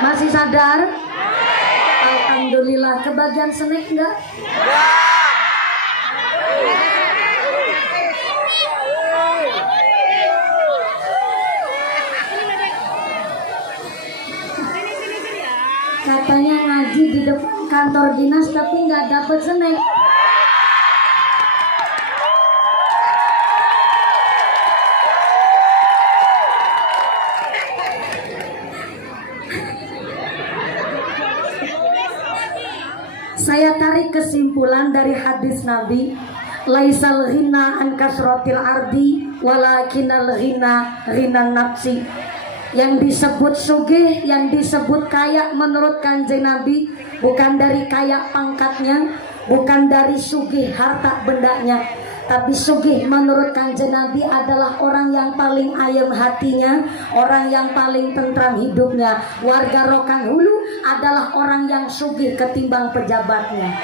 Masih sadar? Alhamdulillah. Kebagian snack enggak? Katanya ngaji di depan kantor dinas tapi nggak dapet snack. Saya tarik kesimpulan dari hadis Nabi, laisal ghina an kasratil ardi walakinal ghina ghinan nafsi. Yang disebut sugih, yang disebut kaya menurut Kanjeng Nabi bukan dari kaya pangkatnya, bukan dari sugih harta bendanya, tapi sugih menurut Kanjeng Nabi adalah orang yang paling ayem hatinya, orang yang paling tentram hidupnya. Warga Rokan Hulu adalah orang yang sugih ketimbang pejabatnya.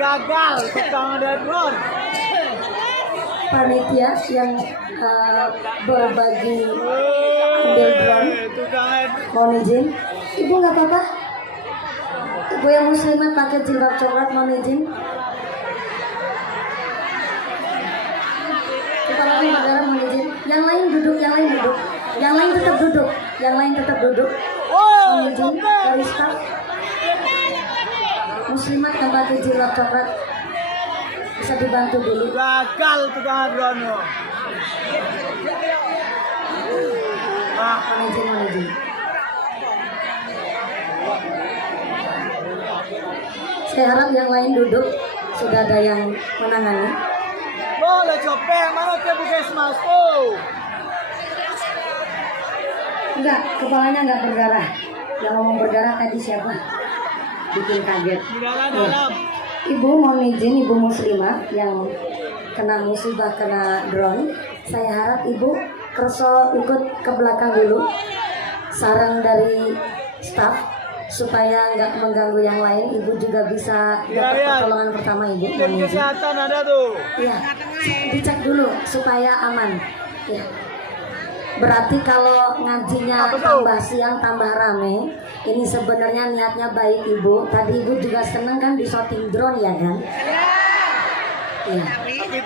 Gagal tukang drone. Panitia yang berbagi ambil drone, mohon izin. Ibu nggak apa-apa? Ibu yang muslimat pakai jilbab coklat, mohon izin. Kita lagi negara, mohon izin. Yang lain duduk, yang lain duduk, yang lain tetap duduk, yang lain tetap duduk. Mohon izin dari staf. Muslimat yang pakai jilbab coklat bisa dibantu dulu. Gagal tukang drone. Mohon izin. Saya harap yang lain duduk. Sudah ada yang menangani. Boleh copet, mana ke puskesmas? Oh. Enggak, kepalanya enggak berdarah. Yang ngomong berdarah tadi siapa? Bikin kaget. Dalam. Ibu mohon izin, ibu muslimah yang kena musibah kena drone. Saya harap ibu kerso ikut ke belakang dulu, sarang dari staf supaya nggak mengganggu yang lain. Ibu juga bisa dapat pertolongan pertama ibu. Tim kesehatan ada tuh. Iya, dicek dulu supaya aman. Ya. Berarti kalau ngajinya tambah siang tambah rame, ini sebenarnya niatnya baik ibu. Tadi ibu juga seneng kan di shooting drone ya kan? Iya.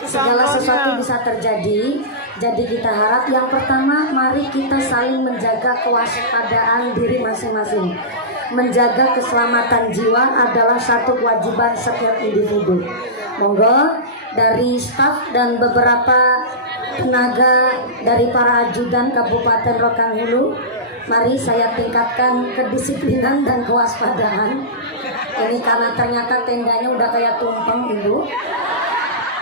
Segala sesuatu bisa terjadi. Jadi kita harap yang pertama mari kita saling menjaga kewaspadaan diri masing-masing. Menjaga keselamatan jiwa adalah satu kewajiban setiap individu. Monggo dari staf dan beberapa tenaga dari para ajudan Kabupaten Rokan Hulu, mari saya tingkatkan kedisiplinan dan kewaspadaan. Ini karena ternyata tendanya udah kayak tumpeng ibu.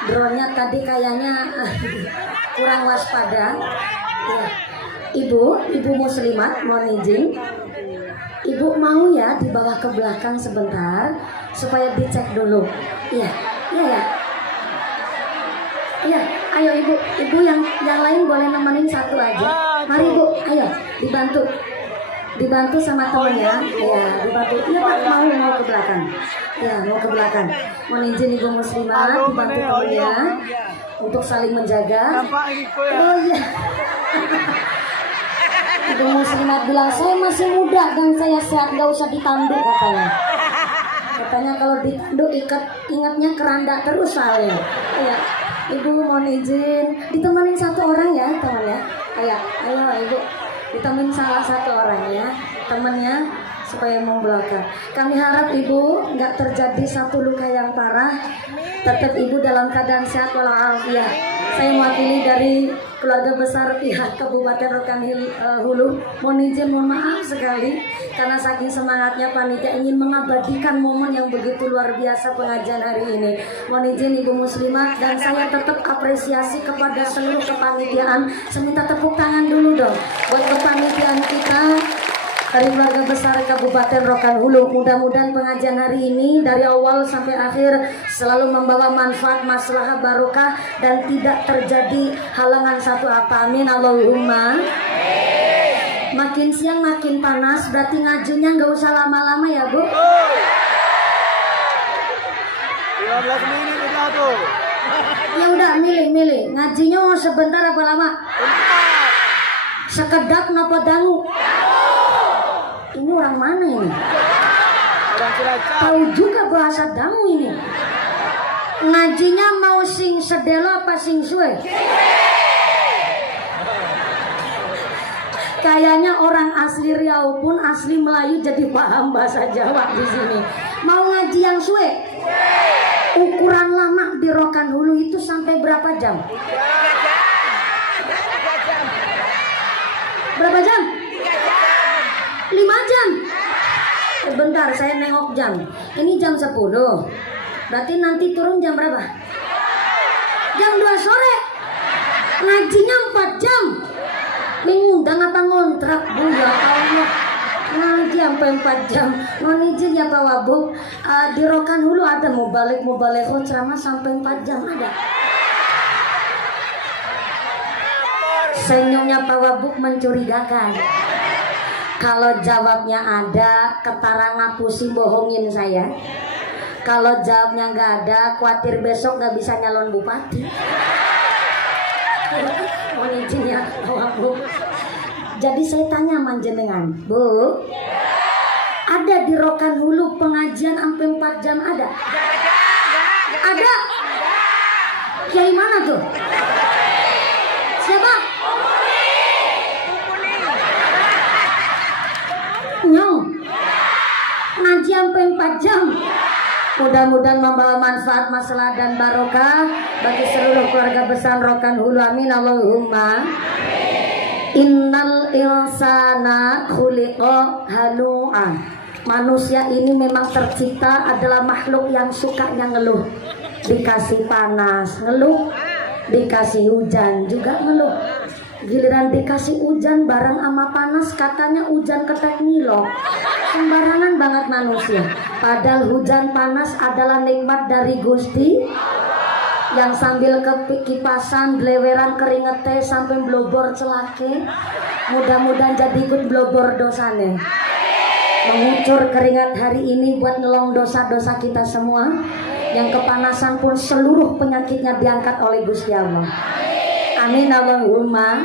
Drone-nya tadi kayaknya kurang waspada. Ya. Ibu muslimat mohon izin. Ibu mau ya dibawa ke belakang sebentar supaya dicek dulu. Iya. Iya, ayo ibu yang lain boleh nemenin satu aja. Mari ibu, ayo dibantu sama temennya. Ya, dibantu. Iya pak, mau ke belakang. Ya, mau ke belakang. Mohon izin ibu muslimah dibantu temennya untuk saling menjaga. Oh iya. Ibu muslimah bilang saya masih muda dan saya sehat, nggak usah ditanduk katanya. Katanya kalau ditanduk ingatnya keranda terus saya. Iya. Ibu mohon izin ditemenin satu orang ya temannya. Ayo ibu ditemenin salah satu orang ya temannya supaya mau belakang. Kami harap ibu nggak terjadi satu luka yang parah. Tetap ibu dalam keadaan sehat walafiat. Saya mewakili dari keluarga besar pihak Kabupaten Rokan Hulu. Mohon izin, mohon maaf sekali karena saking semangatnya panitia ingin mengabadikan momen yang begitu luar biasa pengajian hari ini. Mohon izin ibu muslimat dan saya tetap apresiasi kepada seluruh kepanitiaan. Saya minta tepuk tangan dulu dong buat kepanitiaan kita dari keluarga besar Kabupaten Rokan Hulu. Mudah-mudahan pengajian hari ini dari awal sampai akhir selalu membawa manfaat, maslahah, barokah dan tidak terjadi halangan satu apa. Amin Allahumma. Makin siang makin panas, berarti ngajinya nggak usah lama-lama ya Bu. 15 menit udah tuh. Ya udah milih. Ngajinya mau sebentar apa lama? Sekedap napa dangu? Ini orang mana ini? Orang Cilacap. Tahu juga bahasa dangu ini. Ngajinya mau sing sedelo apa sing suwe? Kayaknya orang asli Riau pun asli Melayu jadi paham bahasa Jawa di sini. Mau ngaji yang suwe? Ukuran lama di Rokan Hulu itu sampai berapa jam? Berapa jam? 5 jam. Bentar, saya nengok jam. Ini jam 10. Berarti nanti turun jam berapa? Jam 2 sore. Ngajinya 4 jam. Mengundang apa ngontrak Bu ya Allah. Ngaji sampai 4 jam. Mau izin ya Pak Wabuk. Di Rokan Hulu ada mau balik ceramah sampai 4 jam ada. Senyumnya Pak Wabuk mencurigakan. Kalau jawabnya ada, ketara ngapusi bohongin saya. Kalau jawabnya nggak ada, khawatir besok nggak bisa nyalon bupati. Mohon izin ya Pak Wabuk. Jadi saya tanya manjenengan, Bu, ada di Rokan Hulu pengajian sampai 4 jam ada? Ada? Kiai mana tuh? Siapa? Nyong. Ngaji sampai 4 jam. Mudah-mudahan membawa manfaat, masalah dan barokah bagi seluruh keluarga besar Rokan Hulu. Amin Allahumma. Innal insana khuliqa halu'a. Manusia ini memang tercipta adalah makhluk yang sukanya ngeluh. Dikasih panas ngeluh, dikasih hujan juga ngeluh. Giliran dikasih hujan bareng sama panas katanya hujan ketek nilo. Sembarangan banget manusia. Padahal hujan panas adalah nikmat dari Gusti yang sambil kipasan bleweran keringete sampai blobor celake. Mudah-mudahan jadi ikut blobor dosane. Mengucur keringat hari ini buat ngelong dosa-dosa kita semua. Yang kepanasan pun seluruh penyakitnya diangkat oleh Gusti Allah. Amin Allahumma.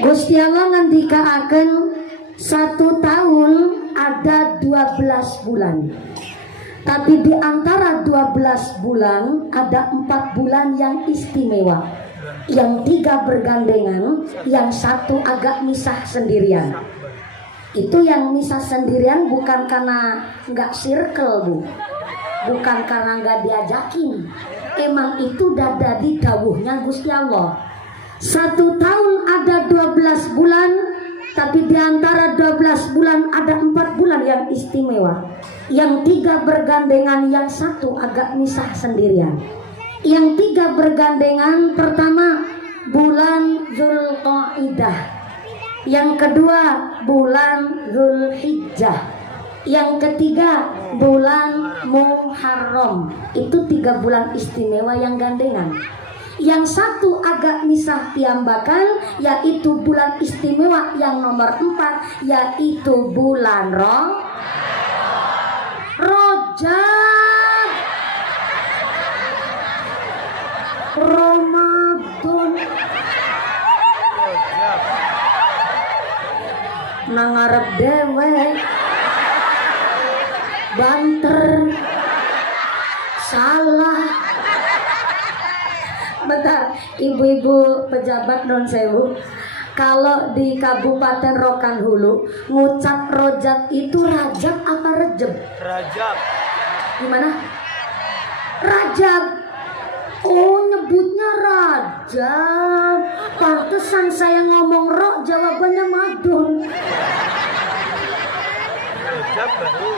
Gusti Allah ngendikaaken 1 tahun ada 12 bulan. Tapi di antara 12 bulan ada 4 bulan yang istimewa. Yang 3 bergandengan, yang 1 agak misah sendirian. Itu yang misah sendirian bukan karena nggak circle Bu, bukan karena nggak diajakin. Emang itu udah dari dawuhnya Gusti Allah. 1 tahun ada 12 bulan, tapi di antara 12 bulan ada 4 bulan yang istimewa. Yang 3 bergandengan, yang 1 agak misah sendirian. Yang 3 bergandengan, pertama bulan Zulqaidah, yang kedua bulan Zulhijjah, yang ketiga bulan Muharram. Itu 3 bulan istimewa yang gandengan. Yang 1 agak misah piambakan, yaitu bulan istimewa yang nomor 4, yaitu bulan Rajab. Ramadan. Nangarep dewek, banter, salah. Bentar, ibu-ibu pejabat non sewu, kalau di Kabupaten Rokan Hulu ngucap rojab itu Rajab apa Rejeb? Rajab. Gimana? Rajab. Oh, nyebutnya Rajab. Pantesan saya ngomong rok, jawabannya madun. Rajab baru.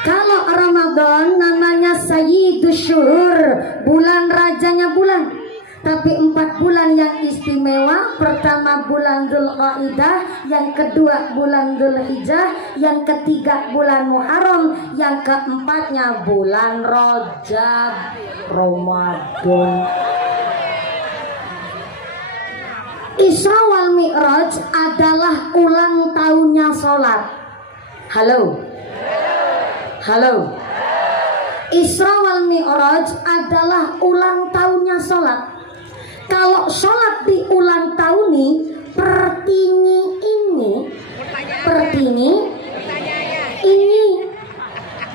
Kalau Ramadan namanya Sayyidus Syuhur, bulan rajanya bulan. Tapi 4 bulan yang istimewa, pertama bulan Dzulqaidah, yang kedua bulan Dzulhijjah, yang ketiga bulan Muharram, yang keempatnya bulan Rajab, Ramadan. Isra wal Mi'raj adalah ulang tahunnya sholat. Halo. Halo. Isra wal Mi'raj adalah ulang tahunnya sholat. Kalau sholat di ulang tahun ini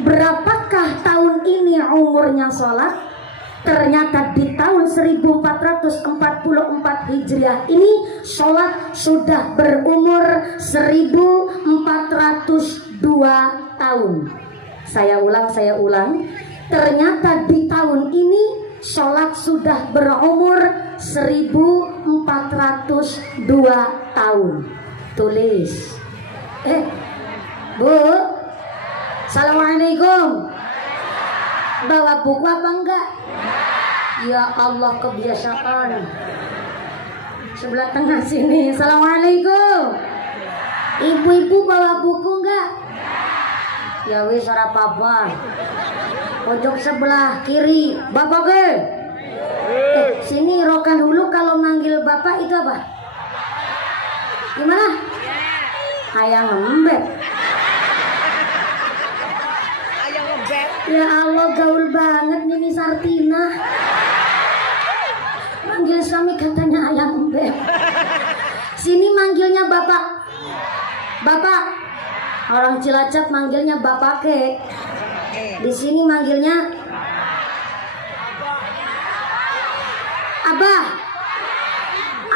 berapakah tahun ini umurnya sholat? Ternyata di tahun 1444 Hijriah ini sholat sudah berumur 1402 tahun. Saya ulang. Ternyata di tahun ini sholat sudah berumur 1402 tahun. Tulis. Bu, Assalamualaikum. Bawa buku apa enggak? Ya Allah, kebiasaan. Sebelah tengah sini. Assalamualaikum. Ibu-ibu bawa buku enggak? Ya wis ora apa-apa. Pojok sebelah kiri. Bapak ke? Sini rokan dulu, kalau manggil bapak itu apa? Gimana? Ayang ngembek. Ya Allah, gaul banget nih Miss Sartina. Manggil suami katanya ayang ngembek. Sini manggilnya bapak. Bapak. Orang Cilacap manggilnya bapak ke. Di sini manggilnya abah.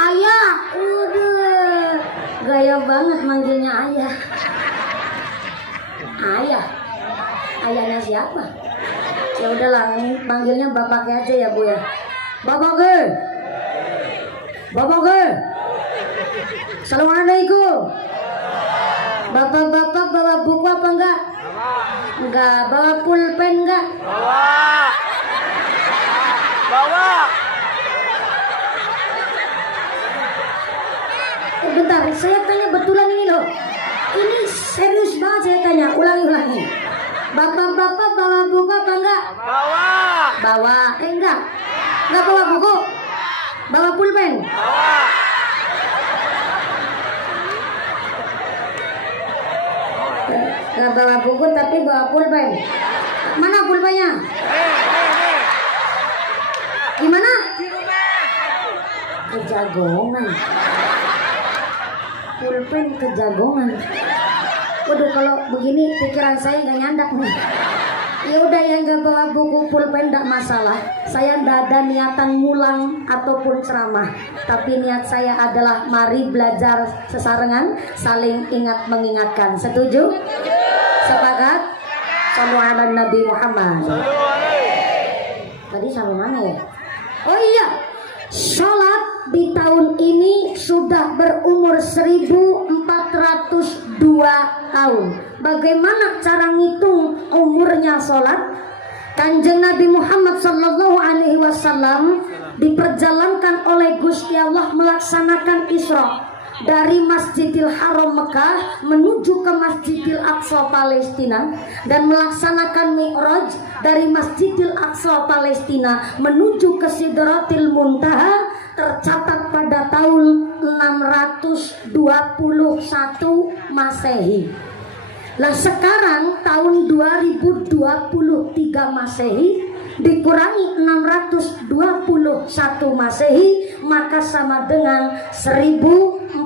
Ayah. Udah. Gaya banget manggilnya ayah. Ayah. Ayahnya siapa? Ya udahlah, manggilnya bapaknya aja ya Bu ya. Bapak ke? Bapak ke? Assalamualaikum. Bapak-bapak bawa buku apa enggak? Enggak. Bawa pulpen enggak? Bawa. Bentar, saya tanya betulan ini loh. Ini serius banget saya tanya, ulangi. Bapak-bapak bawa buku apa enggak? Bawa. Enggak. Enggak bawa buku. Bawa pulpen. Enggak bawa buku tapi bawa pulpen. Mana pulpennya? Gimana? Kejagongan. Pulpen kejagongan. Waduh, kalau begini pikiran saya nggak nyandak nih. Ya udah, yang nggak bawa buku pulpen nggak masalah. Saya nggak ada niatan ngulang ataupun ceramah. Tapi niat saya adalah mari belajar sesarengan, saling ingat mengingatkan. Setuju? Sepakat? Shallu ala Nabi Muhammad. Tadi sampai mana ya? Oh iya, sholat di tahun ini sudah berumur 1402 tahun. Bagaimana cara ngitung umurnya sholat? Kanjeng Nabi Muhammad Sallallahu Alaihi Wasallam diperjalankan oleh Gusti Allah melaksanakan Isra dari Masjidil Haram Mekah menuju ke Masjidil Aqsa Palestina, dan melaksanakan Mi'raj dari Masjidil Aqsa Palestina menuju ke Sidratil Muntaha, tercatat pada tahun 621 Masehi. Lah sekarang tahun 2023 Masehi dikurangi 621 Masehi, maka sama dengan 1402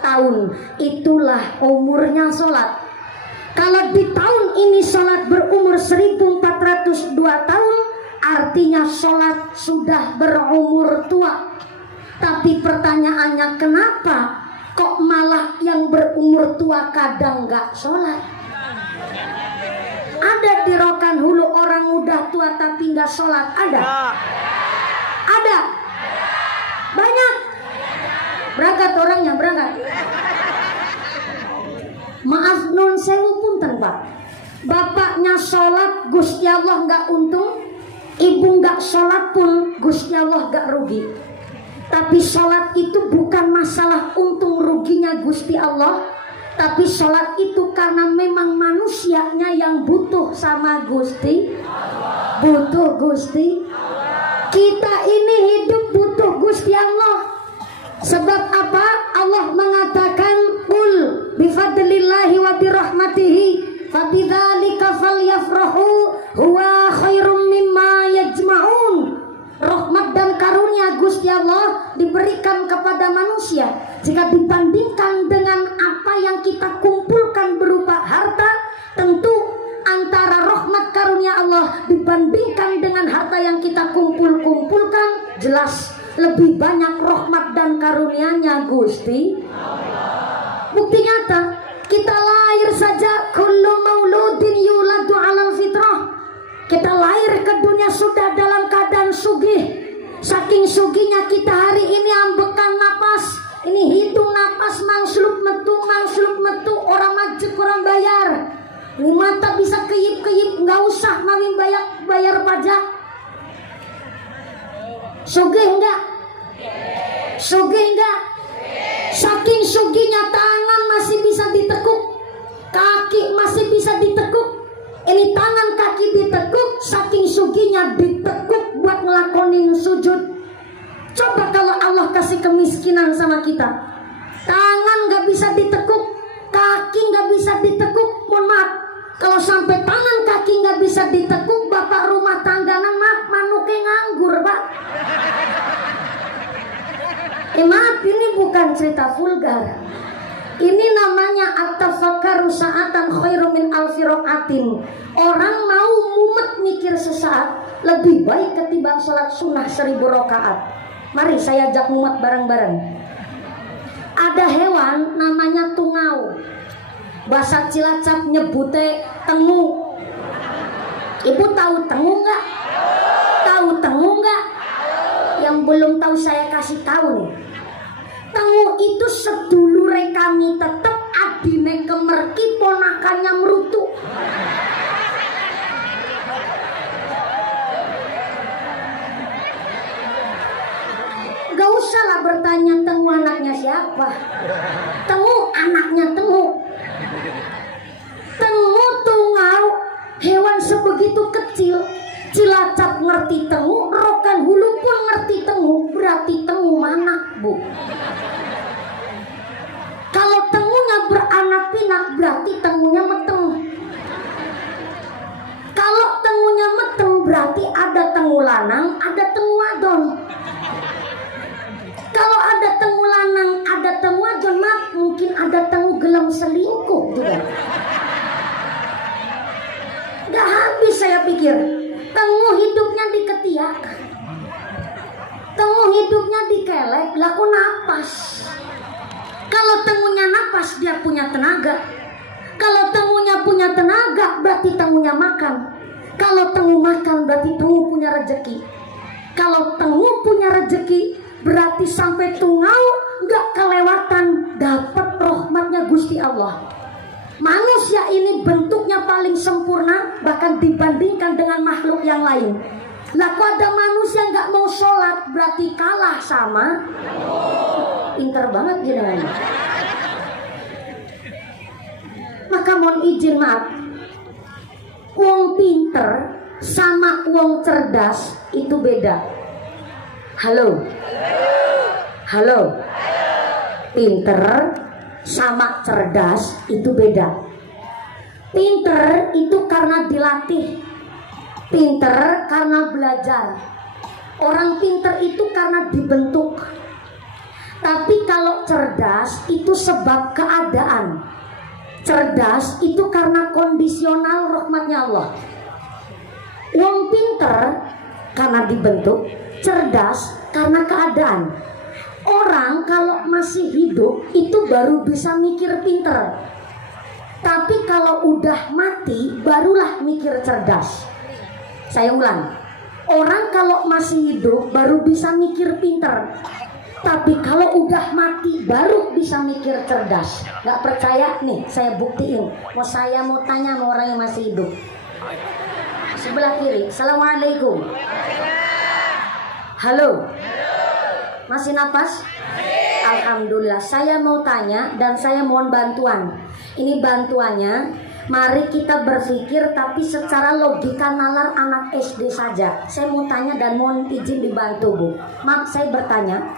tahun. Itulah umurnya sholat. Kalau di tahun ini sholat berumur 1402 tahun, artinya sholat sudah berumur tua. Tapi pertanyaannya, kenapa kok malah yang berumur tua kadang nggak sholat? Ada di Rokan Hulu orang udah tua tapi nggak sholat? Ada? Ada? Banyak? Berangkat orangnya, berangkat. Maaf nun sewu punten Pak. Bapaknya sholat Gusti Allah nggak untung, ibu nggak sholat pun Gusti Allah nggak rugi. Tapi sholat itu bukan masalah untung ruginya Gusti Allah, tapi sholat itu karena memang manusianya yang butuh sama Gusti, butuh Gusti. Kita ini hidup butuh Gusti Allah. Sebab apa? Allah mengatakan qul bifadlillahi wa birahmatihi fabidzalika falyafrahu huwa khairum mimma yajma'un. Rahmat dan karunia Gusti Allah diberikan kepada manusia jika dibandingkan dengan apa yang kita kumpulkan berupa harta. Tentu antara rahmat karunia Allah dibandingkan dengan harta yang kita kumpulkan, jelas lebih banyak rahmat dan karunia-Nya Gusti Allah. Bukti nyata, kita lahir saja kullu mauludin yuladu 'alal fitrah. Kita lahir ke dunia sudah dalam keadaan sugih. Saking sugihnya kita hari ini ambekan napas. Ini hidung napas mangsluk metu, orang majek orang bayar. Ini mata bisa keyip, nggak usah mami bayar pajak. Sugih enggak? Sugih enggak? Saking sugihnya tangan masih bisa ditekuk, kaki masih bisa ditekuk. Ini tangan kaki ditekuk, saking sugihnya ditekuk buat ngelakonin sujud. Coba kalau Allah kasih kemiskinan sama kita, tangan gak bisa ditekuk, kaki gak bisa ditekuk. Mohon maaf, kalau sampai tangan kaki gak bisa ditekuk, bapak rumah tangganan maaf manuknya nganggur pak. Maaf, ini bukan cerita vulgar. Ini namanya at-tafakkaru sa'atan khairu min alfi rakaatin. Orang mau mumet mikir sesaat lebih baik ketimbang salat sunnah 1000 rakaat. Mari saya ajak mumet bareng-bareng. Ada hewan namanya tungau. Bahasa Cilacap nyebute tengu. Ibu tahu tengu nggak? Tahu tengu nggak? Yang belum tahu saya kasih tahu nih. Tengu itu sedulure kami tetep adine kemerki ponakannya merutu. Gak usah lah bertanya tengu anaknya siapa. Tengu anaknya tengu. Tengu tungau, hewan sebegitu kecil. Cilacap ngerti tengu, Rokan Hulu pun ngerti tengu. Berarti tengu mana bu? Kalau tengunya beranak pinak berarti tengunya meteng. Kalau tengunya meteng berarti ada tengu lanang, ada tengu wadon. Kalau ada tengu lanang, ada tengu wadon, mungkin ada tengu gelam selingkuh juga. Gak habis saya pikir. Tengu hidupnya di ketiak, tengu hidupnya di kelek, laku napas. Kalau tengunya napas dia punya tenaga. Kalau tengunya punya tenaga berarti tengunya makan. Kalau tengu makan berarti tengu punya rezeki. Kalau tengu punya rezeki berarti sampai tungau nggak kelewatan dapat rahmatnya Gusti Allah. Manusia ini bentuknya paling sempurna bahkan dibandingkan dengan makhluk yang lain. Lah kok ada manusia nggak mau sholat berarti kalah sama. Pinter banget jenengan. Maka mohon izin maaf, wong pinter sama wong cerdas itu beda. Halo. Pinter sama cerdas itu beda. Pinter itu karena dilatih, pinter karena belajar. Orang pinter itu karena dibentuk. Tapi kalau cerdas itu sebab keadaan. Cerdas itu karena kondisional rahmatnya Allah. Wong pinter karena dibentuk, cerdas karena keadaan. Orang kalau masih hidup itu baru bisa mikir pinter. Tapi kalau udah mati barulah mikir cerdas. Saya ulang. Orang kalau masih hidup baru bisa mikir pinter. Tapi kalau udah mati baru bisa mikir cerdas. Gak percaya nih saya buktiin. Saya mau tanya sama orang yang masih hidup. Sebelah kiri. Assalamualaikum. Halo. Masih napas? Alhamdulillah. Saya mau tanya dan saya mohon bantuan. Ini bantuannya, mari kita berpikir tapi secara logika nalar anak SD saja. Saya mau tanya dan mohon izin dibantu Bu. Maaf saya bertanya,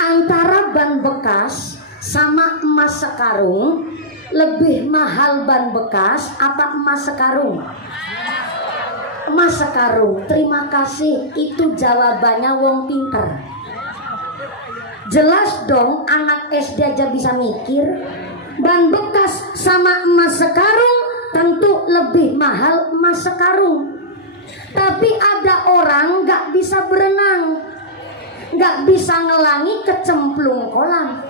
Antara ban bekas sama emas sekarung, lebih mahal ban bekas apa emas sekarung? Emas sekarung. Terima kasih, itu jawabannya wong pinter. Jelas dong, anak SD aja bisa mikir. Ban bekas sama emas sekarung tentu lebih mahal emas sekarung. Tapi ada orang gak bisa berenang, gak bisa ngelangi kecemplung kolam.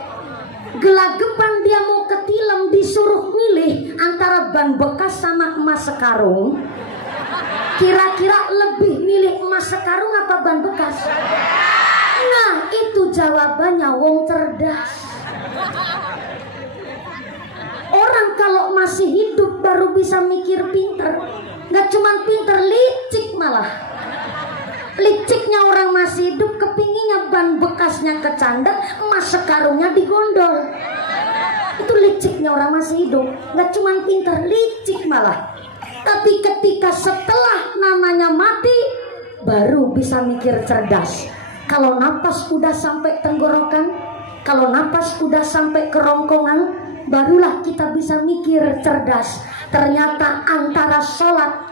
Gelagapan dia mau ketilam, disuruh milih antara ban bekas sama emas sekarung. Kira-kira lebih milih emas sekarung apa ban bekas? Nah, itu jawabannya wong cerdas. Orang kalau masih hidup baru bisa mikir pinter. Gak cuman pinter, licik malah. Liciknya orang masih hidup, kepinginnya ban bekasnya kecandak, emas sekarungnya digondol. Itu liciknya orang masih hidup. Gak cuman pinter, licik malah. Tapi ketika setelah namanya mati, baru bisa mikir cerdas. Kalau napas udah sampai tenggorokan, kalau napas udah sampai kerongkongan, barulah kita bisa mikir cerdas. Ternyata antara sholat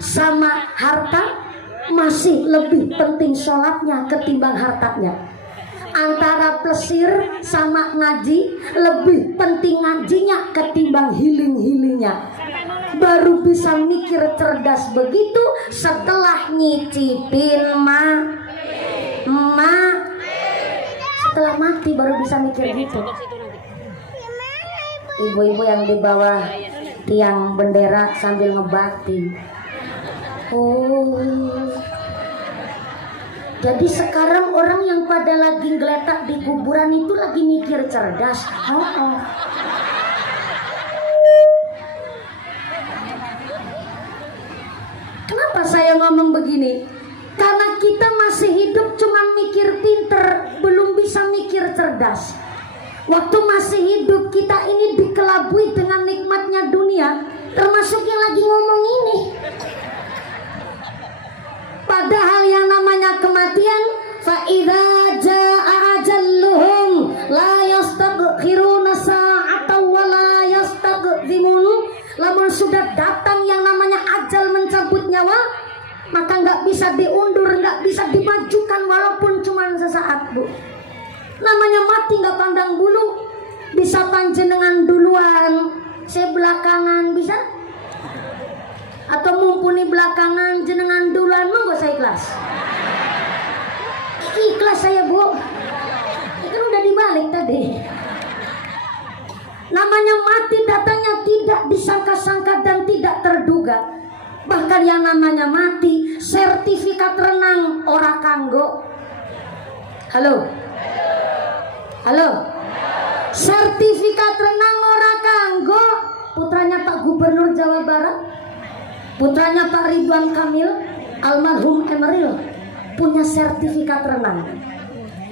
sama harta, masih lebih penting sholatnya ketimbang hartanya. Antara plesir sama ngaji, lebih penting ngajinya ketimbang healing-healingnya. Baru bisa mikir cerdas begitu setelah nyicipin setelah mati baru bisa mikir gitu. Ibu-ibu yang di bawah tiang bendera sambil ngebakti. Oh, jadi sekarang orang yang pada lagi ngeletak di kuburan itu lagi mikir cerdas. Kenapa saya ngomong begini? Karena kita masih hidup cuma mikir pinter, belum bisa mikir cerdas. Waktu masih hidup kita ini dikelabui dengan nikmatnya dunia, termasuk yang lagi ngomong ini. Padahal yang namanya kematian, fa idza jaa ajalluhum la yastaghfiruna sa'atan wa la yastaghfimun. Lamun sudah datang yang namanya ajal mencabut nyawa, maka nggak bisa diundur, nggak bisa dimajukan walaupun cuma sesaat, Bu. Namanya mati nggak pandang bulu. Bisa panjenengan duluan, saya belakangan, bisa? Atau mumpuni belakangan jenengan duluan, monggo saya ikhlas. Ikhlas saya, Bu. Ini kan udah dibalik tadi. Namanya mati datangnya tidak disangka-sangka dan tidak terduga. Bahkan yang namanya mati, sertifikat renang ora kanggo. Halo? Halo? Sertifikat renang ora kanggo. Putranya Pak Gubernur Jawa Barat, putranya Pak Ridwan Kamil, almarhum Emeril, punya sertifikat renang.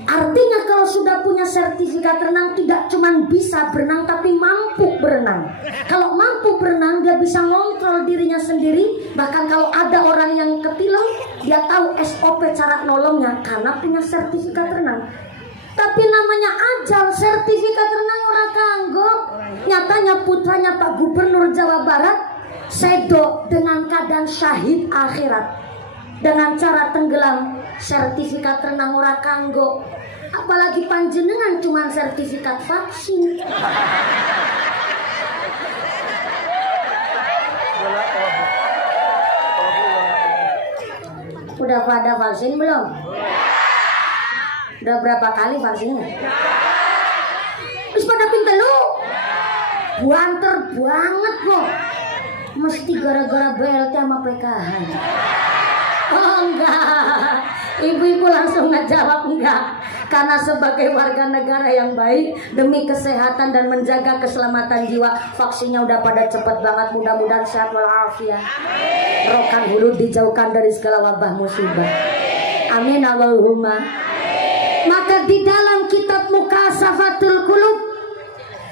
Artinya kalau sudah punya sertifikat renang, tidak cuma bisa berenang tapi mampu berenang. Kalau mampu berenang, dia bisa ngontrol dirinya sendiri. Bahkan kalau ada orang yang ketilam, dia tahu SOP cara nolongnya karena punya sertifikat renang. Tapi namanya ajal, sertifikat renang ora kanggo. Nyatanya putranya Pak Gubernur Jawa Barat sedo dengan keadaan syahid akhirat dengan cara tenggelam. Sertifikat renang ora kanggo, apalagi panjenengan cuma sertifikat vaksin. Udah pada vaksin belum? Udah berapa kali vaksinnya? Terus pada pinter lu? Buanter banget kok. Mesti gara-gara BLT sama PKH. Oh enggak, ibu-ibu langsung ngejawab enggak. Karena sebagai warga negara yang baik, demi kesehatan dan menjaga keselamatan jiwa, vaksinnya udah pada cepet banget. Mudah-mudahan sehat walafiat. Rokan hulu dijauhkan dari segala wabah musibah. Amin Allahumma. Maka di dalam kitab Mukasafatul Qulub,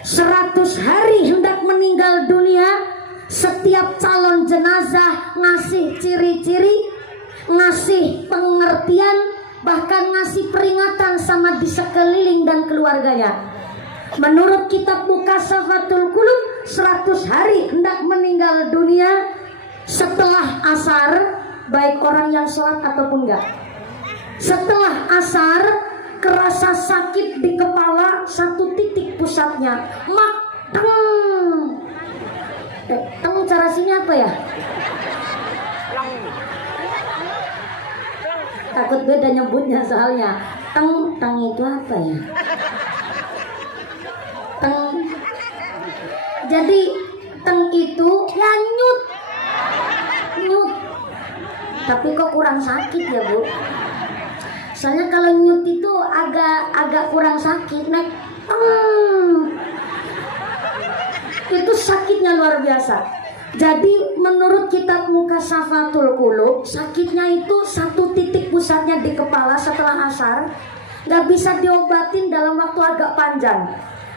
100 hari hendak meninggal dunia, setiap calon jenazah ngasih ciri-ciri, ngasih pengertian bahkan ngasih peringatan sama di sekeliling dan keluarganya. Menurut kitab Mukashafatul Qulub, 100 hari hendak meninggal dunia setelah asar, baik orang yang sholat ataupun enggak. Setelah asar kerasa sakit di kepala, satu titik pusatnya mak teng. Teng cara sini apa ya? Takut beda nyebutnya soalnya. Teng itu apa ya? Teng. Jadi teng itu ya nyut. Tapi kok kurang sakit ya Bu? Soalnya kalau nyut itu agak kurang sakit, nek itu sakitnya luar biasa. Jadi menurut kitab Mukashafatul Qulub, sakitnya itu satu titik pusatnya di kepala setelah asar, nggak bisa diobatin dalam waktu agak panjang.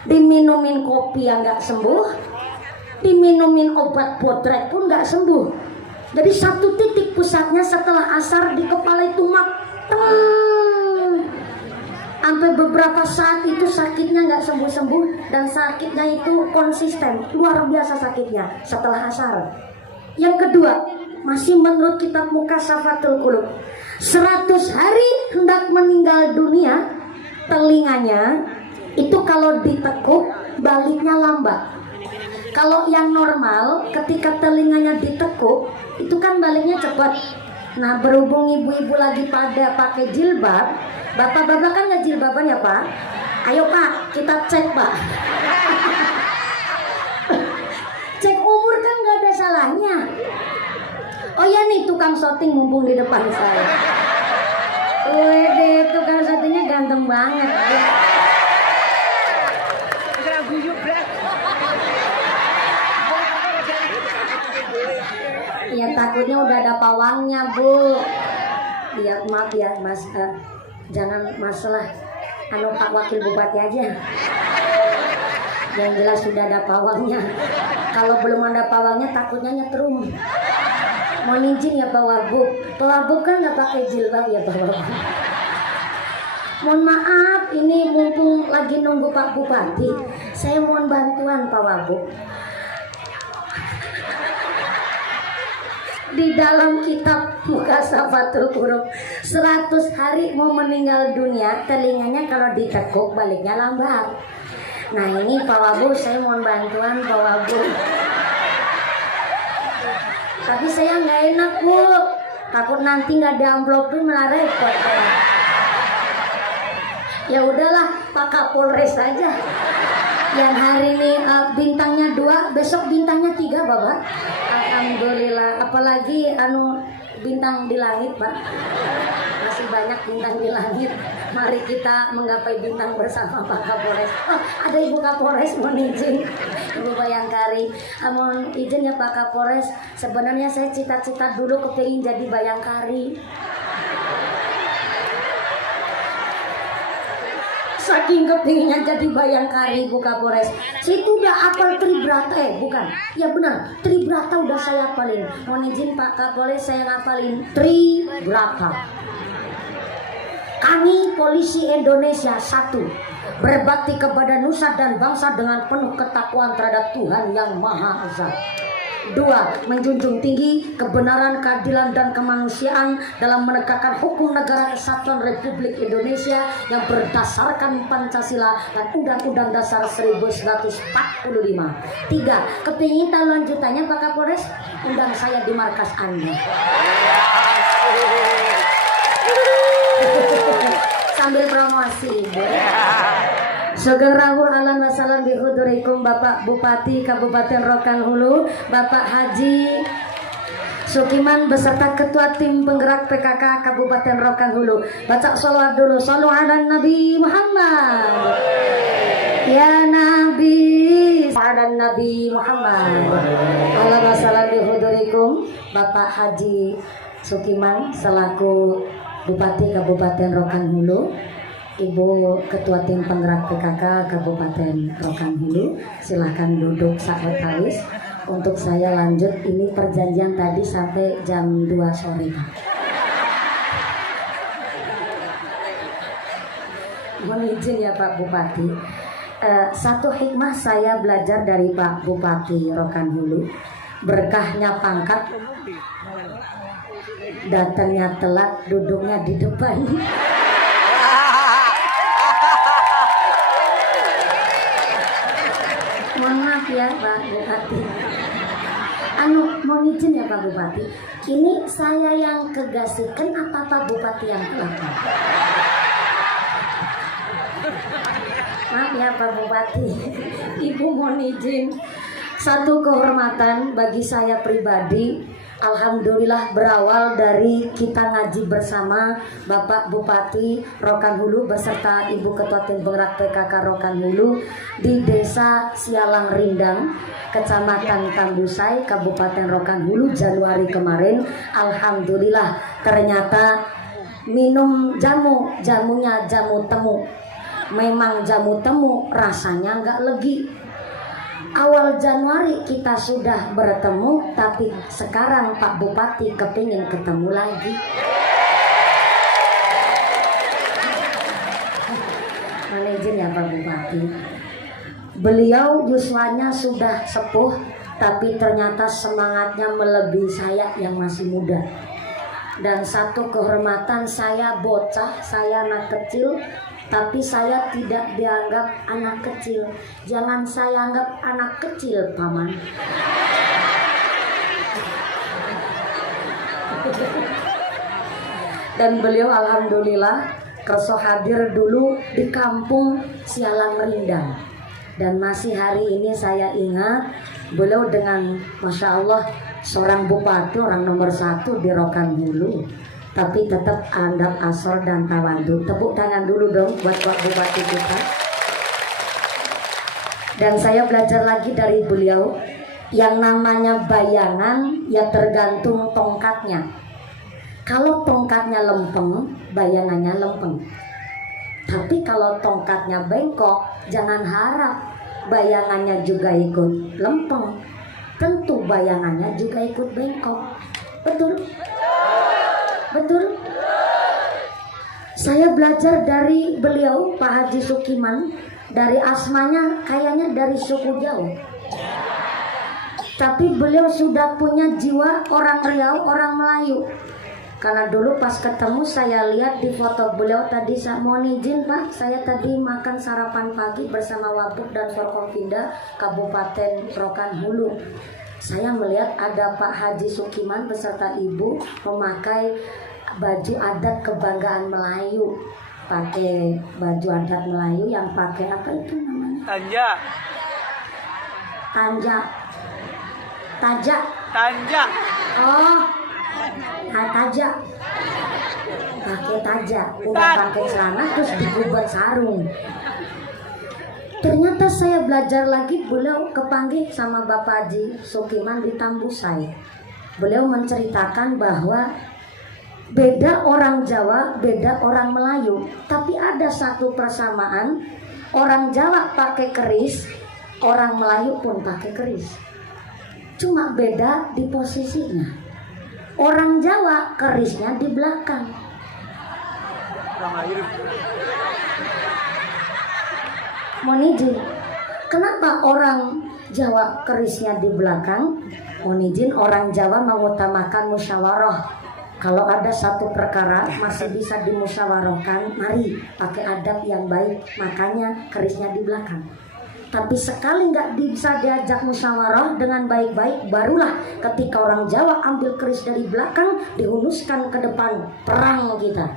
Diminumin kopi yang nggak sembuh, diminumin obat bodrek pun nggak sembuh. Jadi satu titik pusatnya setelah asar di kepala itu sampai beberapa saat itu sakitnya nggak sembuh-sembuh, dan sakitnya itu konsisten, luar biasa sakitnya setelah asar. Yang kedua, masih menurut kitab Mukashafatul Qulub, 100 hari hendak meninggal dunia, telinganya itu kalau ditekuk baliknya lambat. Kalau yang normal ketika telinganya ditekuk itu kan baliknya cepat. Nah, berhubung ibu-ibu lagi pada pakai jilbab, bapak-bapak kan nggak jilbaban ya Pak? Ayo Pak, kita cek Pak. Cek umur kan nggak ada salahnya. Oh ya nih tukang syuting mumpung di depan saya. Wede, tukang syutingnya ganteng banget. Ya takutnya udah ada pawangnya Bu. Ya maaf ya Mas, jangan masalah Pak Wakil Bupati aja. Yang jelas sudah ada pawangnya. Kalau belum ada pawangnya takutnya nyetrum. Mohon izin ya Pak Wagub. Pak Wagub kan nggak pakai jilbab ya Pak Wagub. Mohon maaf, ini mumpung lagi nunggu Pak Bupati, saya mohon bantuan Pak Wagub. Di dalam kitab Mukashafatul Qulub, 100 hari mau meninggal dunia, telinganya kalau ditekuk baliknya lambat. Nah ini Pak Wabu, saya mohon bantuan Pak Wabu. Tapi saya nggak enak Bu, takut nanti nggak ada amplopnya malah repot. Ya udahlah Pak Kapolres saja. Yang hari ini bintangnya 2, besok bintangnya 3 Bapak. Alhamdulillah, apalagi bintang di langit Pak. Masih banyak bintang di langit. Mari kita menggapai bintang bersama Pak Kapolres. Oh, ada Ibu Kapolres, mohon izin. Ibu Bayangkari, mohon izin ya Pak Kapolres. Sebenarnya saya cita-cita dulu kepingin jadi Bayangkari. Saking kepinginnya jadi Bayangkari Bu Kapolres, saya itu udah hafal Tribrata, bukan, ya benar, Tribrata udah saya hafalin. Mohon izin Pak Kapolres, saya ngapalin Tribrata. Kami polisi Indonesia, 1, berbakti kepada nusa dan bangsa dengan penuh ketakwaan terhadap Tuhan yang Maha Esa. 2, menjunjung tinggi kebenaran, keadilan, dan kemanusiaan dalam menegakkan hukum negara kesatuan Republik Indonesia yang berdasarkan Pancasila dan Undang-Undang Dasar 1945. 3, kepinginan lanjutannya Pak Kapolres, undang saya di markas Anda. Sambil promosi. Segerahu alan wasalam bihudurikum Bapak Bupati Kabupaten Rokan Hulu, Bapak Haji Sukiman beserta Ketua Tim Penggerak PKK Kabupaten Rokan Hulu. Baca sholawat dulu. Shollu ala Nabi Muhammad. Ya Nabi, ala Nabi Muhammad. Alan wasalam bihudurikum Bapak Haji Sukiman selaku Bupati Kabupaten Rokan Hulu, Ibu Ketua Tim Penggerak PKK Kabupaten Rokan Hulu, silahkan duduk sekretaris. Untuk saya lanjut, ini perjanjian tadi sampai jam 2 sore Pak. izin ya Pak Bupati. Satu hikmah saya belajar dari Pak Bupati Rokan Hulu, berkahnya pangkat, datangnya telat, duduknya di depan. Mohon maaf ya Pak Bupati. Mau izin ya Pak Bupati, ini saya yang kegasihkan apa Pak Bupati yang kelakar? Maaf ya Pak Bupati, Ibu mohon izin. Satu kehormatan bagi saya pribadi, alhamdulillah berawal dari kita ngaji bersama Bapak Bupati Rokan Hulu beserta Ibu Ketua Tim Penggerak PKK Rokan Hulu di Desa Sialang Rindang, Kecamatan Tambusai, Kabupaten Rokan Hulu Januari kemarin. Alhamdulillah ternyata minum jamunya jamu temu. Memang jamu temu rasanya nggak legi. Awal Januari kita sudah bertemu, tapi sekarang Pak Bupati kepingin ketemu lagi. Mohon izin ya Pak Bupati. Beliau yuswanya sudah sepuh, tapi ternyata semangatnya melebihi saya yang masih muda. Dan satu kehormatan, saya bocah, saya anak kecil, tapi saya tidak dianggap anak kecil. Jangan saya anggap anak kecil, Paman. Dan beliau alhamdulillah kerso hadir dulu di kampung Sialang Rindang. Dan masih hari ini saya ingat beliau dengan Masya Allah seorang bupati, orang nomor 1 di Rokan Hulu, tapi tetap adab asor dan tawadu. Tepuk tangan dulu dong buat Pak Bupati kita. Dan saya belajar lagi dari beliau, yang namanya bayangan ya tergantung tongkatnya. Kalau tongkatnya lempeng, bayangannya lempeng. Tapi kalau tongkatnya bengkok, jangan harap bayangannya juga ikut lempeng. Tentu bayangannya juga ikut bengkok. Betul? Betul? Saya belajar dari beliau, Pak Haji Sukiman, dari asmanya kayaknya dari suku Jawa. Tapi beliau sudah punya jiwa orang Riau, orang Melayu. Karena dulu pas ketemu saya lihat di foto beliau tadi, saya mohon izin Pak, saya tadi makan sarapan pagi bersama Wabuk dan Forkompinda Kabupaten Rokan Hulu. Saya melihat ada Pak Haji Sukiman beserta Ibu memakai baju adat kebanggaan Melayu, pakai baju adat Melayu yang pakai apa itu namanya? Tanja. Tanja. Tajak. Tanja. Oh. Tajak. Pakai tajak, udah pakai celana terus digubat sarung. Ternyata saya belajar lagi, beliau kepanggil sama Bapak Haji Sukiman di Tambusai. Beliau menceritakan bahwa beda orang Jawa, beda orang Melayu, tapi ada satu persamaan. Orang Jawa pakai keris, orang Melayu pun pakai keris. Cuma beda di posisinya. Orang Jawa kerisnya di belakang. Mohon izin, kenapa orang Jawa kerisnya di belakang? Mohon izin, orang Jawa mengutamakan musyawarah. Kalau ada satu perkara masih bisa dimusyawarahkan, mari pakai adab yang baik, makanya kerisnya di belakang. Tapi sekali nggak bisa diajak musyawarah dengan baik-baik, barulah ketika orang Jawa ambil keris dari belakang, dihunuskan ke depan, perang kita.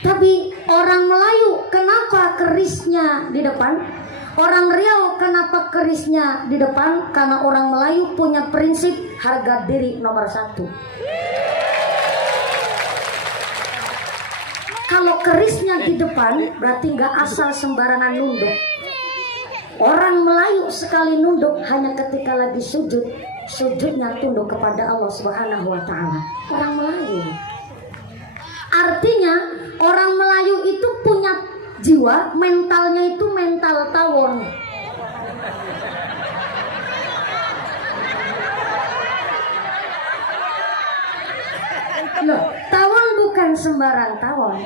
Tapi orang Melayu kenapa kerisnya di depan? Orang Riau kenapa kerisnya di depan? Karena orang Melayu punya prinsip harga diri nomor 1. Kalau kerisnya di depan berarti nggak asal sembarangan nunduk. Orang Melayu sekali nunduk hanya ketika lagi sujud, sujudnya tunduk kepada Allah Subhanahu wa Ta'ala. Orang Melayu. Artinya orang Melayu itu punya jiwa, mentalnya itu mental tawon. Loh, tawon bukan sembarang tawon.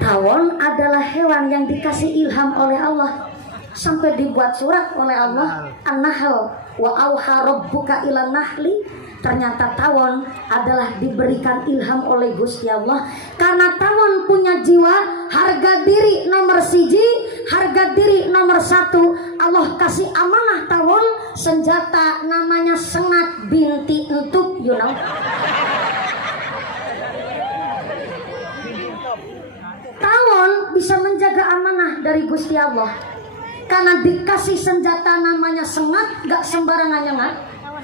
Tawon adalah hewan yang dikasih ilham oleh Allah, sampai dibuat surat oleh Allah, An-Nahl, wa auha rabbuka ilan nahli. Ternyata tawon adalah diberikan ilham oleh Gusti Allah, karena tawon punya jiwa, harga diri nomor siji, harga diri nomor satu. Allah kasih amanah tawon senjata namanya sengat binti entuk, you know. Tawon bisa menjaga amanah dari Gusti Allah karena dikasih senjata namanya sengat, gak sembarangan nyengat.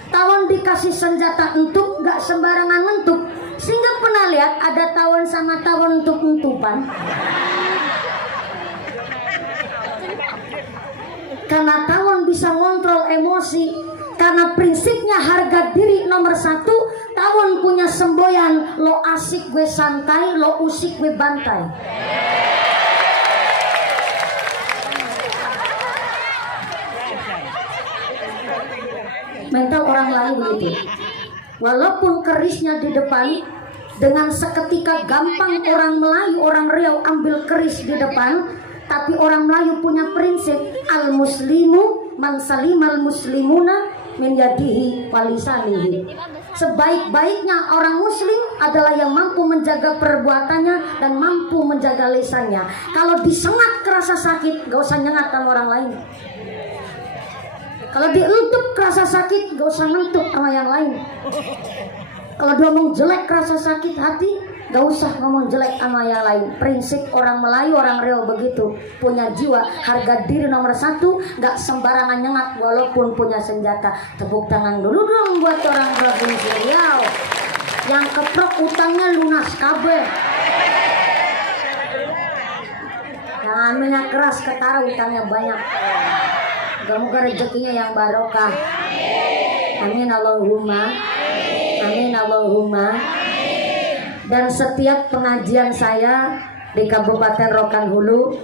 Tawon dikasih senjata entuk, gak sembarangan mentuk. Sehingga pernah lihat ada tawon sama tawon entuk-entupan. Karena tawon bisa ngontrol emosi, karena prinsipnya harga diri nomor satu. Tawon punya semboyan, lo asik gue santai, lo usik gue bantai. Mental orang lain begitu. Walaupun kerisnya di depan, dengan seketika gampang orang Melayu, orang Riau ambil keris di depan. Tapi orang Melayu punya prinsip, al muslimu man salimal muslimuna min yadihi walisanihi. Sebaik-baiknya orang muslim adalah yang mampu menjaga perbuatannya dan mampu menjaga lisannya. Kalau disengat kerasa sakit, gak usah nyengat sama orang lain. Kalau dientuk kerasa sakit, gak usah ngentuk sama yang lain. Kalau diomong jelek kerasa sakit hati, gak usah ngomong jelek sama yang lain. Prinsip orang Melayu, orang Riau begitu. Punya jiwa, harga diri nomor satu, gak sembarangan nyengat walaupun punya senjata. Tepuk tangan dulu dong buat orang Provinsi Riau yang keprok utangnya lunas kabeh. Jangan minyak keras ketara utangnya banyak. Semoga rezekinya yang barokah. Amin Allahumma. Amin Allahumma. Dan setiap pengajian saya di Kabupaten Rokan Hulu,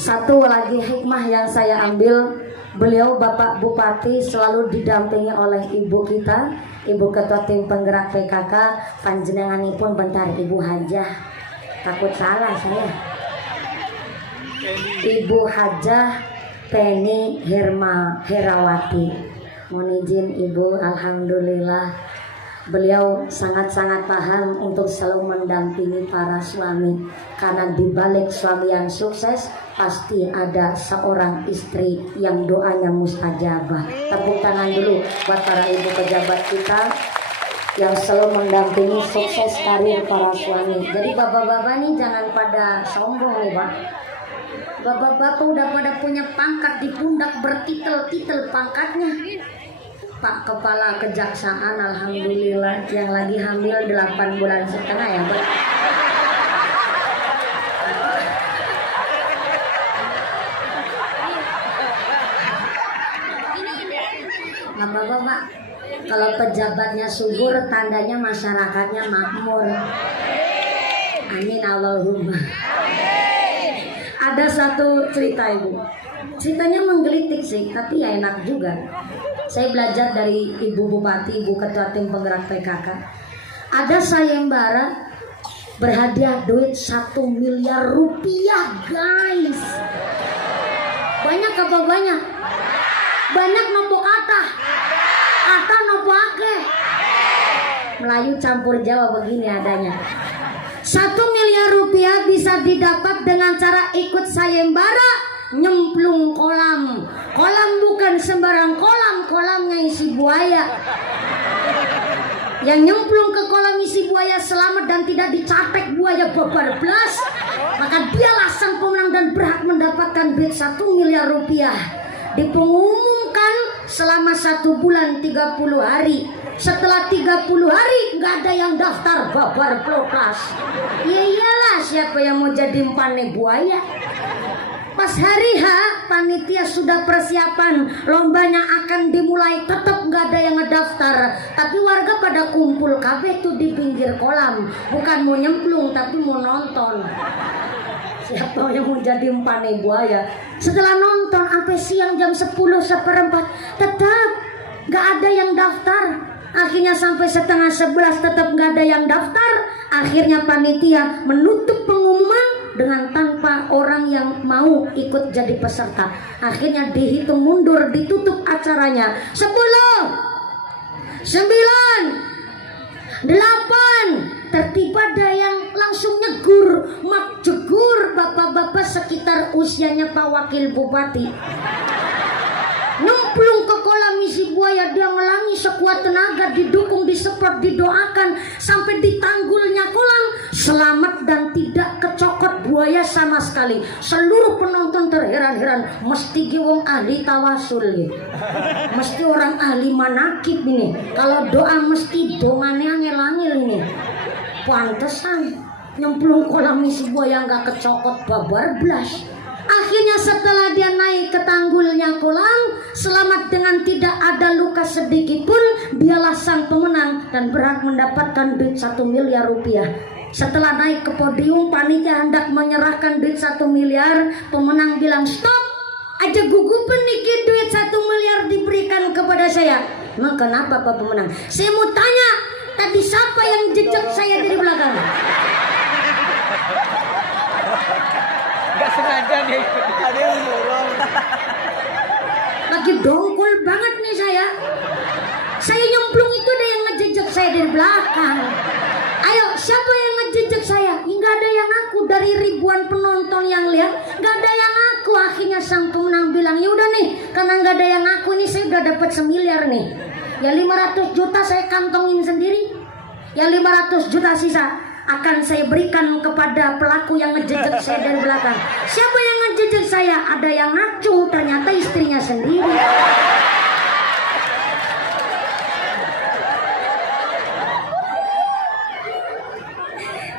satu lagi hikmah yang saya ambil, beliau Bapak Bupati selalu didampingi oleh ibu kita, Ibu Ketua Tim Penggerak PKK, panjenenganipun bentar Ibu Hajah. Takut salah saya. Ibu Hajah Penny Herawati. Mohon izin Ibu, alhamdulillah beliau sangat-sangat paham untuk selalu mendampingi para suami, karena di balik suami yang sukses pasti ada seorang istri yang doanya mustajabah. Tepuk tangan dulu buat para ibu pejabat kita yang selalu mendampingi sukses karir para suami. Jadi bapak-bapak nih jangan pada sombong nih Pak. Bapak-bapak udah pada punya pangkat di pundak, bertitel-titel pangkatnya. Pak Kepala Kejaksaan, alhamdulillah, yang lagi hamil 8 bulan setengah ya Pak. Bapak-bapak, kalau pejabatnya subur, tandanya masyarakatnya makmur. Amin Allahumma. Ada satu cerita Ibu. Ceritanya menggelitik sih, tapi ya enak juga. Saya belajar dari Ibu Bupati, Ibu Ketua Tim Penggerak PKK. Ada sayembara berhadiah duit 1 miliar rupiah guys. Banyak apa banyak? Banyak nopo kata nopo ake. Melayu campur Jawa begini adanya. 1 miliar rupiah bisa didapat dengan cara ikut sayembara nyemplung kolam. Kolam bukan sembarang kolam, kolamnya isi buaya. Yang nyemplung ke kolam isi buaya selamat dan tidak dicatek buaya babar blas, maka dialah sang pemenang dan berhak mendapatkan duit 1 miliar rupiah. Dipengumumkan selama 1 bulan 30 hari. Setelah 30 hari nggak ada yang daftar, babar ploklas. Ya iyalah, siapa yang mau jadi empane buaya? Pas hari H, panitia sudah persiapan, lombanya akan dimulai, tetap nggak ada yang ngedaftar. Tapi warga pada kumpul kabeh tuh di pinggir kolam, bukan mau nyemplung tapi mau nonton. Siapa yang mau jadi empane buaya? Setelah nonton sampai siang jam 10:15, tetap nggak ada yang daftar. Akhirnya sampai setengah 11 tetap nggak ada yang daftar. Akhirnya panitia menutup pengumuman dengan tanpa orang yang mau ikut jadi peserta. Akhirnya dihitung mundur, ditutup acaranya. 10, 9, 8. Tertiba ada yang langsung nyegur, mak jegur bapak-bapak sekitar usianya Pak Wakil Bupati. Nyemplung ke kolam isi buaya, dia ngelangi sekuat tenaga, didukung, disupport, didoakan sampai di tanggulnya kolam selamat dan tidak kecokot buaya sama sekali. Seluruh penonton terheran-heran, mesti wong ahli tawasul ya. Mesti orang ahli manakib ini. Kalau doa mesti dongane angel-angel ini. Pantesan nyemplung kolam isi buaya nggak kecokot babar blas. Akhirnya setelah dia naik ke tanggulnya kolam, selamat dengan tidak ada luka sedikit pun, dialah sang pemenang dan berhak mendapatkan duit 1 miliar rupiah. Setelah naik ke podium, panitia hendak menyerahkan duit 1 miliar. Pemenang bilang, stop, aja gugupan niki duit 1 miliar diberikan kepada saya. Nah, kenapa Pak Pemenang? Saya mau tanya, tadi siapa yang jejak saya dari belakang? Gak sengaja nih, ada yang dorong. Lagi dongkol banget nih saya. Saya nyemplung itu ada yang ngejejak saya dari belakang. Ayo, siapa yang ngejejak saya? Nggak ada yang ngaku. Dari ribuan penonton yang lihat, nggak ada yang ngaku. Akhirnya sang pemenang bilang, ya udah nih, karena nggak ada yang ngaku nih, saya udah dapat 1 miliar nih. Ya 500 juta saya kantongin sendiri. Ya 500 juta sisa akan saya berikan kepada pelaku yang ngejejek saya dari belakang. Siapa yang ngejejek saya? Ada yang ngacu, ternyata istrinya sendiri.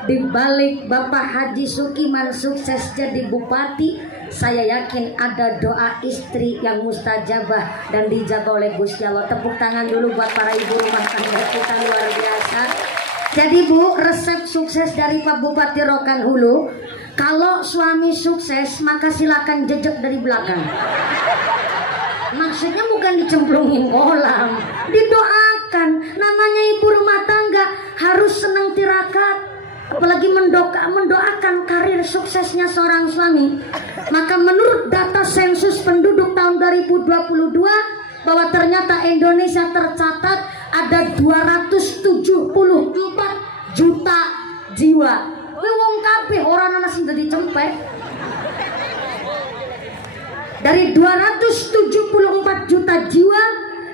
Di balik Bapak Haji Sukiman sukses jadi bupati, saya yakin ada doa istri yang mustajabah dan dijaga oleh Gusti Allah. Tepuk tangan dulu buat para ibu rumah tangga kita, luar biasa. Jadi Bu, resep sukses dari Pak Bupati Rokan Hulu, kalau suami sukses maka silakan jejak dari belakang. Maksudnya bukan dicemplungin kolam, didoakan. Namanya ibu rumah tangga harus senang tirakat, apalagi mendoakan karir suksesnya seorang suami. Maka menurut data sensus penduduk tahun 2022 bahwa ternyata Indonesia tercatat ada 274 juta jiwa. Wong kabeh orang anak sing dadi cempek. Dari 274 juta jiwa,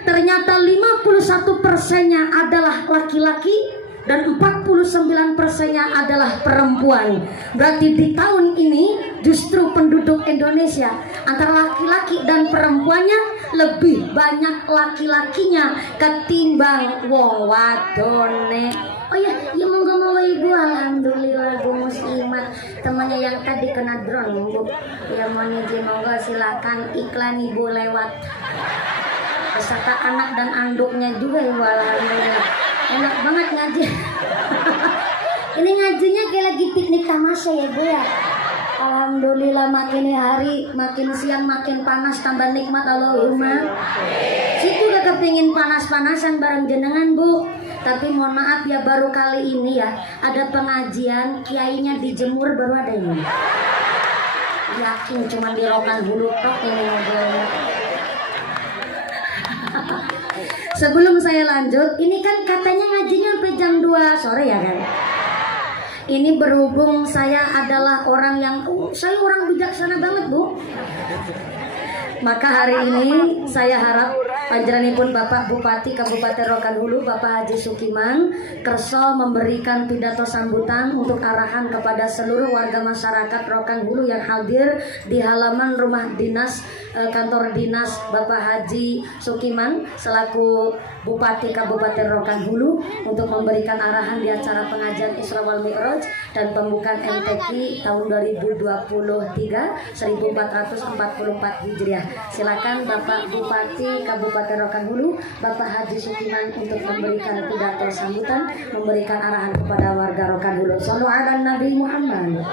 ternyata 51%-nya adalah laki-laki dan 49%-nya adalah perempuan. Berarti di tahun ini justru penduduk Indonesia antara laki-laki dan perempuannya lebih banyak laki-lakinya ketimbang wong wadone. Oh ya, ya monggo ibu, alhamdulillah bu muslimat. Temannya yang tadi kena drone bu, ya mohon izin monggo silakan iklan ibu lewat beserta anak dan anduknya juga ibu, alhamdulillah. Enak banget ngaji. Ini ngajinya kayak lagi piknik tamasya ya bu ya. Alhamdulillah, makin hari makin siang makin panas, tambah nikmat Allahumma. Situ udah kepingin panas-panasan bareng jenengan bu. Tapi mohon maaf ya, baru kali ini ya ada pengajian, kiainya dijemur, baru ada ini. Yakin cuma di Rokan Hulu tok ini ngobrolnya. Sebelum saya lanjut, ini kan katanya ngajinya sampai jam 2 sore ya kan. Ini berhubung saya adalah orang yang saya orang bijaksana banget bu. Maka hari ini saya harap panjenenganipun Bapak Bupati Kabupaten Rokan Hulu, Bapak Haji Sukiman kerso memberikan pidato sambutan untuk arahan kepada seluruh warga masyarakat Rokan Hulu yang hadir di halaman rumah dinas kantor dinas Bapak Haji Sukiman selaku Bupati Kabupaten Rokan Hulu untuk memberikan arahan di acara pengajian Isra wal Mi'raj dan pembukaan MTQ tahun 2023 1444 Hijriah. Silakan Bapak Bupati Kabupaten Rokan Hulu, Bapak Haji Sukiman untuk memberikan pidato sambutan, memberikan arahan kepada warga Rokan Hulu. Shallu ala Nabi Muhammad.